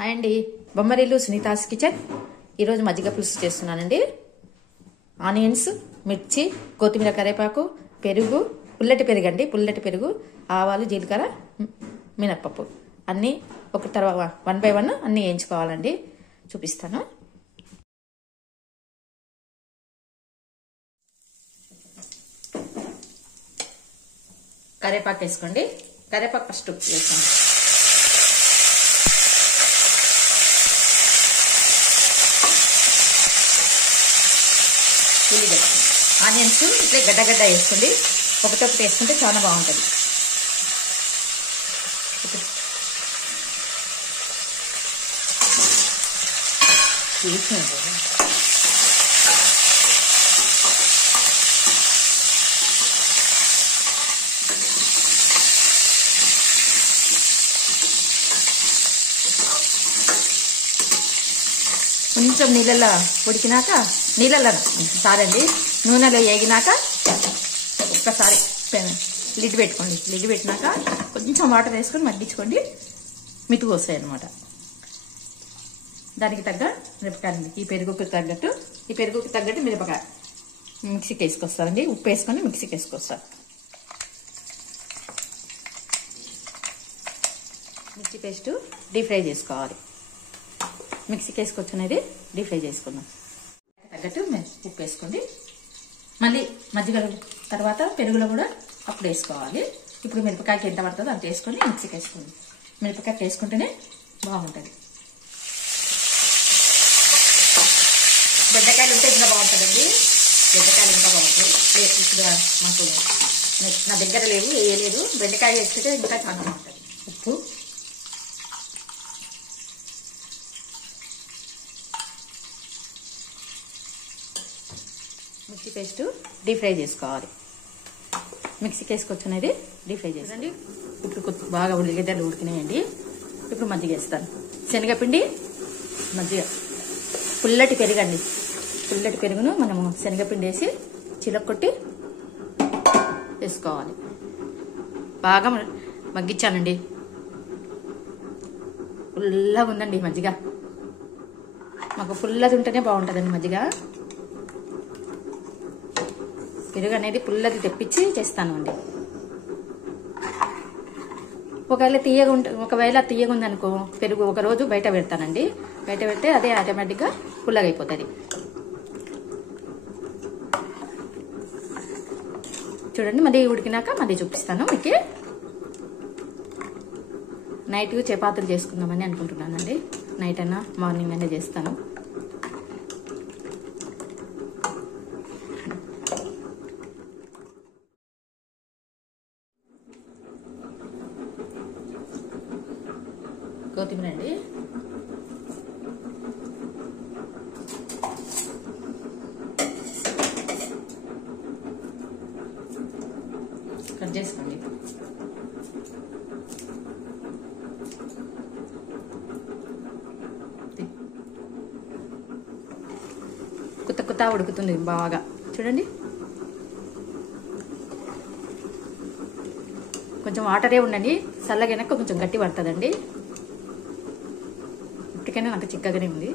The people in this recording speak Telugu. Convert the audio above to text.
హాయ్ అండి, బొమ్మరిల్లు సునీతాస్ కిచెన్. ఈరోజు మజ్జిగ పులుసు చేస్తున్నానండి. ఆనియన్స్, మిర్చి, కొత్తిమీర, కరివేపాకు, పెరుగు, పుల్లటి పెరుగు అండి, పుల్లటి పెరుగు, ఆవాలు, జీలకర్ర, మినప్పప్పు అన్నీ ఒక తర్వాత 1 by 1 అన్నీ వేయించుకోవాలండి. చూపిస్తాను. కరివేపాకు వేసుకోండి. కరివేపాకు ఫస్ట్ వేసుకోండి. ఉల్లిగడ్డ, ఆనియన్స్ ఇట్లా గడ్డ వేసుకోండి. ఒకటొకటి వేసుకుంటే చాలా బాగుంటుంది. కొంచెం నీళ్ళల్లో ఉడికినాక సారండి నూనెలో వేగినాక ఒక్కసారి లిడ్ పెట్టుకోండి. లిడ్ పెట్టినాక కొంచెం వాటర్ వేసుకొని మగ్గించుకోండి. మితుకు వస్తాయి అన్నమాట. దానికి తగ్గ మిరపకాయలు, ఈ పెరుగుకి తగ్గట్టు మిరపకాయ మిక్సీకి వేసుకొస్తారండి. ఉప్పు వేసుకొని మిక్సీకి వేసుకొస్తారు. మిర్చి పేస్ట్ డీప్ ఫ్రై చేసుకోవాలి. మిక్సీకి వేసుకొచ్చునేది డీప్ ఫ్రై చేసుకుందాం. తగ్గట్టు ఉప్పు వేసుకోండి. మళ్ళీ మజ్జిగ తర్వాత పెరుగులో కూడా అప్పుడు వేసుకోవాలి. ఇప్పుడు మిరపకాయకి ఎంత పడుతుందో అంత వేసుకొని మిక్సీకి వేసుకోండి. మిరపకాయకి వేసుకుంటేనే బాగుంటుంది. బెండకాయలు ఉంటే ఇంకా బాగుంటుందండి. బెండకాయలు ఇంకా బాగుంటాయి. ఇప్పుడు మాకు నా దగ్గర లేవు, వేయలేదు. బెండకాయ వేసుకుంటే ఇంకా చాలా బాగుంటుంది. ఉప్పు, మిర్చి పేస్ట్ డీప్ ఫ్రై చేసుకోవాలి. మిక్సీకి వేసుకొచ్చునేది డీప్ ఫ్రై చేసండి. ఇప్పుడు బాగా ఉల్లిగడ్డలు ఉడికినాయండి. ఇప్పుడు మజ్జిగ వేస్తాను. శనగపిండి, మజ్జిగ, పుల్లటి పెరుగు అండి. పుల్లటి పెరుగును మనము శనగపిండి వేసి చిలక్కొట్టి వేసుకోవాలి. బాగా మగ్గించానండి. పుల్లగా ఉందండి మజ్జిగ. మాకు పుల్లది ఉంటేనే బాగుంటుందండి మజ్జిగ. పెరుగు అనేది పుల్లది తెప్పించి చేస్తాను అండి. ఒకవేళ తీయగా ఉందనుకో పెరుగు ఒక రోజు బయట పెడతానండి. బయట పెడితే అదే ఆటోమేటిక్గా పుల్లగా అయిపోతుంది. చూడండి, మళ్ళీ ఉడికినాక మళ్ళీ చూపిస్తాను మీకు. నైట్ చపాతీలు చేసుకుందామని అనుకుంటున్నానండి. నైట్ అయినా మార్నింగ్ అయినా చేస్తాను. కొత్తిమీర అండి, కట్ చేసుకోండి. కొత్త ఉడుకుతుంది బాగా. చూడండి, కొంచెం వాటరే ఉండండి. చల్లగైనాక కొంచెం గట్టి పడుతుందండి. ఇప్పటికైనా నాకు చిక్కగానే ఉంది.